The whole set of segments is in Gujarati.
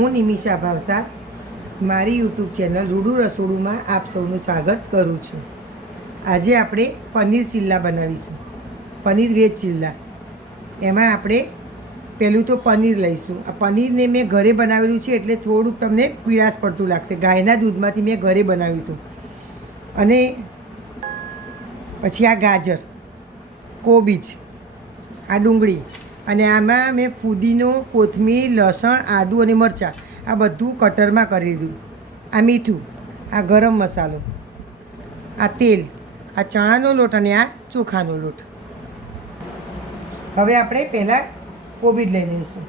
હું નિમિષા ભાવસાર મારી યુટ્યુબ ચેનલ રૂડુ રસોડુંમાં આપ સૌનું સ્વાગત કરું છું. આજે આપણે પનીર ચિલ્લા બનાવીશું, પનીર વેજ ચિલ્લા. એમાં આપણે પહેલું તો પનીર લઈશું. આ પનીરને મેં ઘરે બનાવેલું છે એટલે થોડુંક તમને પીળાશ પડતું લાગશે. ગાયના દૂધમાંથી મેં ઘરે બનાવ્યું હતું. અને પછી આ ગાજર, કોબીજ, આ ડુંગળી, અને આમાં મેં ફુદીનો, કોથમીર, લસણ, આદું અને મરચાં આ બધું કટરમાં કરી દીધું. આ મીઠું, આ ગરમ મસાલો, આ તેલ, આ ચણાનો લોટ અને આ ચોખાનો લોટ. હવે આપણે પહેલાં કોબીજ લઈ લઈશું.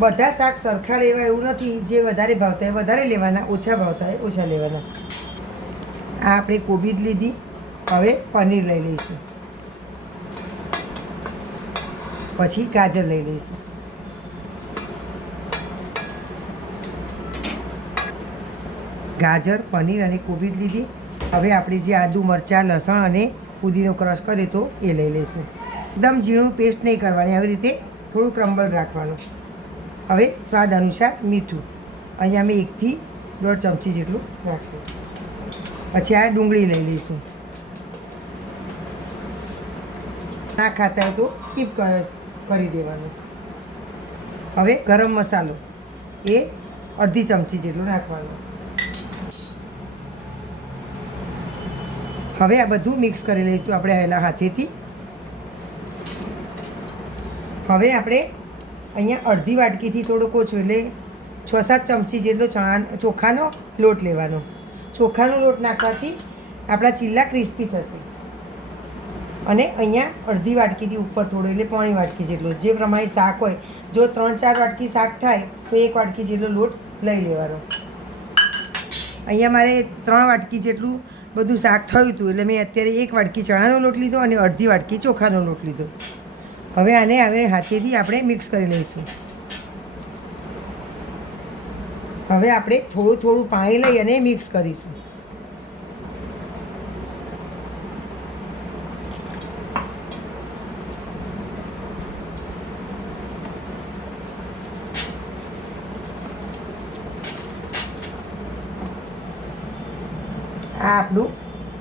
બધા શાક સરખા લેવા એવું નથી. જે વધારે ભાવતા હોય વધારે લેવાના, ઓછા ભાવતા હોય ઓછા લેવાના. આ આપણે કોબીજ લીધી. હવે પનીર લઈ લઈશું. પછી ગાજર લઈ લઈશું. ગાજર, પનીર અને કોબીજ લીધી. હવે આપણે જે આદુ, મરચાં, લસણ અને ફુદીનો ક્રશ કરીએ તો એ લઈ લઈશું. એકદમ ઝીણું પેસ્ટ નહીં કરવાની, આવી રીતે થોડું ક્રમ્બલ રાખવાનું. હવે સ્વાદ અનુસાર મીઠું, અહીંયા અમે 1 થી 1.5 ચમચી જેટલું નાખ્યું. પછી આ ડુંગળી લઈ લઈશું. ના ખાતા હોય તો સ્કીપ કરી દેવાનું. હવે ગરમ મસાલો એ 1/2 ચમચી જેટલું નાખવાનું. હવે આ બધું મિક્સ કરી લઈશું આપણે પહેલાં હાથેથી. હવે આપણે અહીંયા અડધી વાટકીથી થોડોક ઓછો એટલે 6-7 ચમચી જેટલો ચોખાનો લોટ લેવાનો. ચોખાનો લોટ નાખવાથી આપણા ચિલ્લા ક્રિસ્પી થશે. અને અહીંયા અડધી વાટકીથી ઉપર થોડું એટલે 1 વાટકી જેટલો, જે પ્રમાણે શાક હોય. જો 3-4 વાટકી શાક થાય તો 1 વાટકી જેટલો લોટ લઈ લેવાનો. અહીંયા મારે 3 વાટકી જેટલું બધું શાક થયું હતું એટલે મેં અત્યારે 1 વાટકી ચણાનો લોટ લીધો અને અડધી વાટકી ચોખાનો લોટ લીધો. હવે આને હાથેથી આપણે મિક્સ કરી લઈશું. હવે આપણે થોડું થોડું પાણી લઈ અને મિક્સ કરીશું. આ આપણું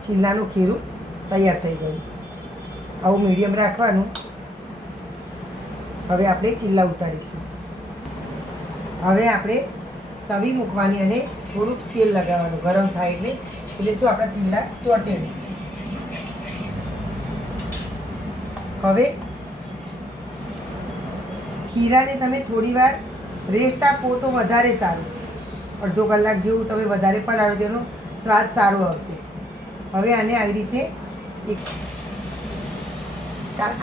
ચિલ્લાનું ખીરું તૈયાર થઈ ગયું. આવું મીડિયમ રાખવાનું. હવે આપણે ચિલ્લા ઉતારીશું. હવે આપણે તવી મૂકવાની અને થોડુંક તેલ લગાવવાનું. ગરમ થાય એટલે શું આપણા ચિલ્લા ચોંટે નહીં. હવે ખીરાને તમે થોડી વાર રેસ્ટ આપો તો વધારે સારું. અડધો કલાક જેવું તમે વધારે પલાળો, તેનો સ્વાદ સારો આવશે. હવે આને આવી રીતે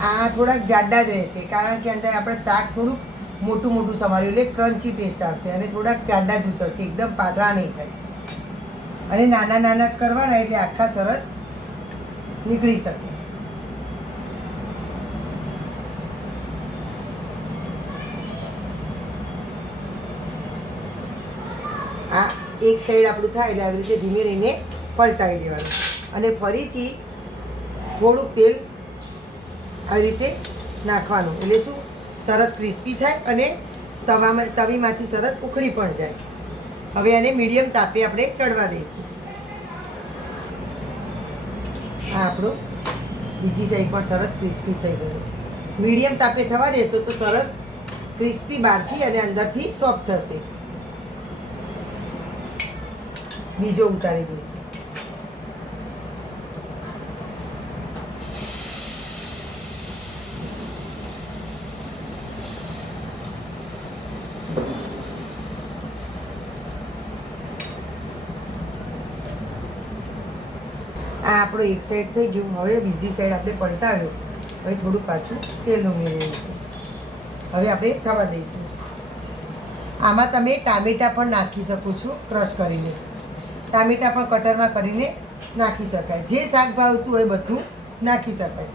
આ થોડાક જાડા જ રહેશે, કારણ કે અંદર આપણે શાક થોડુંક મોટું મોટું સમાર્યું એટલે ક્રન્ચી ટેસ્ટ આવશે. અને થોડાક જાડા જ ઉતરશે, એકદમ પાતળા નહીં થાય. અને નાના નાના જ કરવાના એટલે આખા સરસ નીકળી શકે. આ એક સાઈડ આપણું થાય એટલે આવી રીતે ધીમે રહીને પલટાવી દેવાનું. અને ફરીથી થોડુંક તેલ આવી રીતે નાખવાનું એટલે શું સરસ ક્રિસ્પી થાય અને તવીમાંથી સરસ ઉખડી પણ જાય. હવે આને મીડિયમ તાપે આપણે ચડવા દઈશું. આ આપણો બીજી સાઈડ પણ સરસ ક્રિસ્પી થઈ ગયું. મીડિયમ તાપે થવા દેશો તો સરસ ક્રિસ્પી બહારથી અને અંદરથી સોફ્ટ થશે. બીજો ઉતારી દઈશું. આ આપણો એક સાઈડ થઈ ગયું. હવે બીજી સાઈડ આપણે પલટાવ્યો. હવે થોડું પાછું તેલ ઉમેરી દઈશું. હવે આપણે થવા દઈશું. આમાં તમે ટામેટાં પણ નાખી શકો છો ક્રશ કરીને. ટામેટાં પણ કટરમાં કરીને નાખી શકાય. જે શાક ભાવતું હોય બધું નાખી શકાય.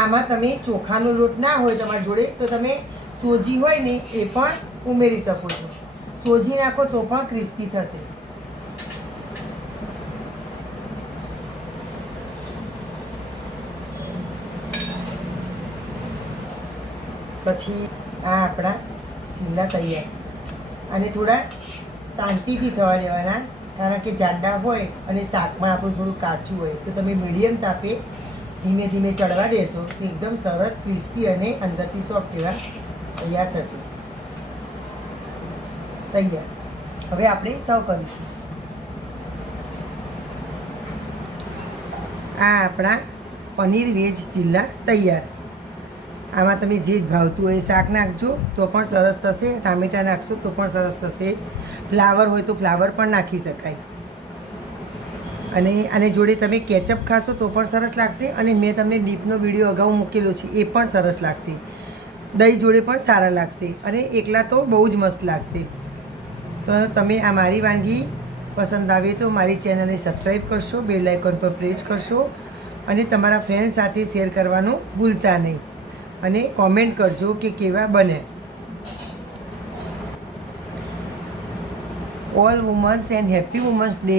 આમાં તમે ચોખાનો લોટ ના હોય તમારી જોડે તો તમે સોજી હોય ને એ પણ ઉમેરી શકો છો. સોજી નાખો તો પણ ક્રિસ્પી થશે. પછી આ આપણા ચીલા તૈયાર. અને થોડા શાંતિથી થવા દેવાના, કારણ કે જાડા હોય અને શાકમાં આપણું થોડું કાચું હોય તો તમે મીડિયમ તાપે ધીમે ધીમે ચડવા દેશો તો એકદમ સરસ ક્રિસ્પી અને અંદરથી સોફ્ટ એવા તૈયાર થશે. તૈયાર. હવે આપણે સર્વ કરીશું. આ આપણા પનીર વેજ ચીલા તૈયાર. આમાં તમે જે જ ભાવતું હોય શાક નાખજો તો પણ સરસ થશે, ટામેટાં નાખશો તો પણ સરસ થશે, ફ્લાવર હોય તો ફ્લાવર પણ નાખી શકાય. અને આને જોડે તમે કેચઅપ ખાશો તો પણ સરસ લાગશે, અને મેં તમને ડીપનો વિડીયો અગાઉ મૂકેલો છે એ પણ સરસ લાગશે. દહીં જોડે પણ સારા લાગશે, અને એકલા તો બહુ જ મસ્ત લાગશે. તો તમે આ મારી વાનગી પસંદ આવે તો મારી ચેનલને સબસ્ક્રાઈબ કરશો, બેલ આઇકોન પર પ્રેસ કરશો, અને તમારા ફ્રેન્ડ સાથે શેર કરવાનું ભૂલતા નહીં. અને કોમેન્ટ કરજો કે કેવા બને. All women's and happy women's day.